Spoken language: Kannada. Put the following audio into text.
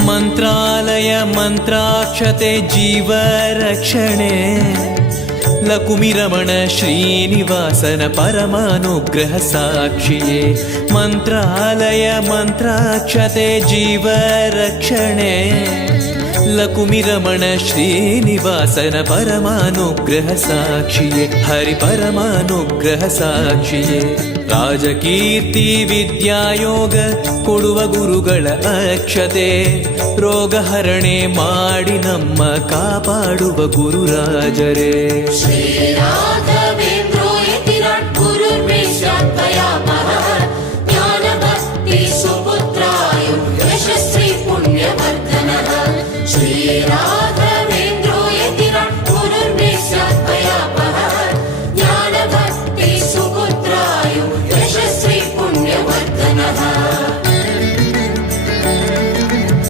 ಮಂತ್ರಾಲಯ ಮಂತ್ರಾಕ್ಷತೆ ಜೀವರಕ್ಷಣೆ ಲಕುಮಿರಮಣ ಶ್ರೀನಿವಾಸನ ಪರಮಾನುಗ್ರಹ ಸಾಕ್ಷಿಯೇ ಮಂತ್ರಾಲಯ ಮಂತ್ರಾಕ್ಷತೆ ಜೀವರಕ್ಷಣೆ ಲಕುಮಿರಮಣ ಶ್ರೀನಿವಾಸನ ಪರಮಾನುಗ್ರಹ ಸಾಕ್ಷಿಯೇ ಹರಿ ಪರಮಾನುಗ್ರಹ ಸಾಕ್ಷಿಯೇ ರಾಜಕೀರ್ತಿ ವಿದ್ಯಾಯೋಗ ಕೊಡುವ ಗುರುಗಳ ಅಕ್ಷತೆ ರೋಗಹರಣೆ ಮಾಡಿ ನಮ್ಮ ಕಾಪಾಡುವ ಗುರುರಾಜರೇ ಶ್ರೀ ರಾಘವೇಂದ್ರೋ ಯತಿರಾಟ್ ಗುರುರ್ವೇಶ್ಯಾತ್ಮಯಾಪಃ ಜ್ಞಾನ ಭಕ್ತಿ ಸುಪುತ್ರಾಯ ಯಶಸ್ವಿ ಪುಣ್ಯವರ್ಧನಃ ಶ್ರೀ